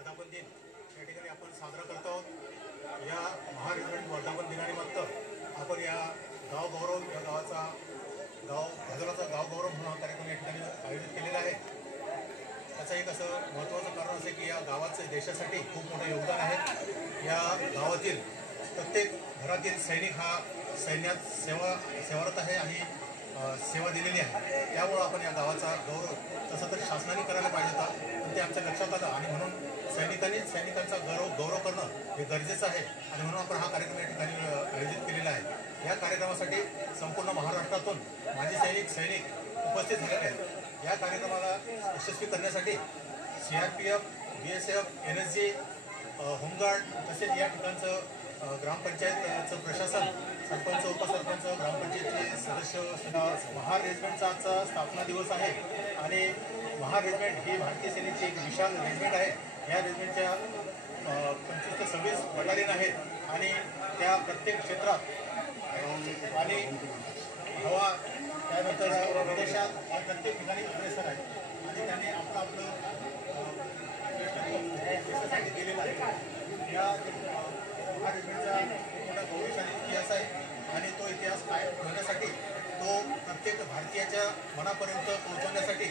वर्धापन दिन या ठिकाणी आपण साजरा करत आहोत। या महार रेजिमेंट वर्धापन दिनानिमित्त आपण या गाव गौरव या गावाचा गाव गौरव म्हणून हा कार्यक्रम या ठिकाणी आयोजित केलेला आहे। त्याचं एक असं महत्त्वाचं कारण असं की या गावाचं देशासाठी खूप मोठं योगदान आहे। या गावातील प्रत्येक घरातील सैनिक हा सैन्यात सेवारत आहे आणि सेवा दिलेली आहे। त्यामुळे आपण या गावाचा गौरव तसं तर शासनाने करायला पाहिजे होता, पण ते आमच्या लक्षात आलं आणि म्हणून सैनिकांचा गौरव करणं हे गरजेचं आहे आणि म्हणून आपण हा कार्यक्रम या ठिकाणी आयोजित केलेला आहे। या कार्यक्रमासाठी संपूर्ण महाराष्ट्रातून माजी सैनिक उपस्थित झालेले आहेत। या कार्यक्रमाला यशस्वी करण्यासाठी CRPF, BSF, NSG, होमगार्ड तसेच या ठिकाणचं ग्रामपंचायतचं प्रशासन, सरपंच, उपसरपंच, ग्रामपंचायतीचे सदस्य, महार रेजिमेंटचा आजचा स्थापना दिवस आहे आणि महार रेजिमेंट ही भारतीय सेनेची एक विशाल रेजिमेंट आहे। या रेजिमेंटच्या 25 ते 26 बटालियन आहेत आणि त्या प्रत्येक क्षेत्रात आणि हवा त्यानंतर विदेशात या प्रत्येक ठिकाणी अग्रेसर आहेत आणि त्यांनी आपलं देशासाठी दिलेलं आहे। या महार रेजिमेंटचा मोठा गौरवशाली इतिहास आहे आणि तो इतिहास कायम ठेवण्यासाठी तो प्रत्येक भारतीयाच्या मनापर्यंत पोहोचवण्यासाठी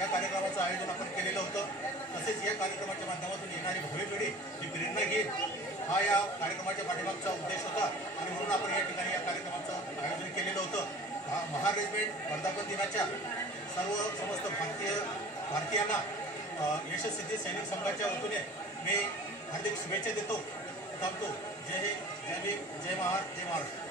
या कार्यक्रमाचं आयोजन आपण केलेलं होतं। तसेच या कार्यक्रमाच्या माध्यमातून येणारी भावी पिढी ही प्रेरणा घेईल हा या कार्यक्रमाच्या पाठीमागचा उद्देश होता आणि म्हणून आपण या ठिकाणी या कार्यक्रमाचं आयोजन केलेलं होतं। महार रेजिमेंट वर्धापन दिनाच्या समस्त भारतीयांना यशस्वी सैनिक संघाच्या वतीने मी हार्दिक शुभेच्छा देतो। थांबतो। जय हिंद, जय भीम, जय महार, जय महाराष्ट्र।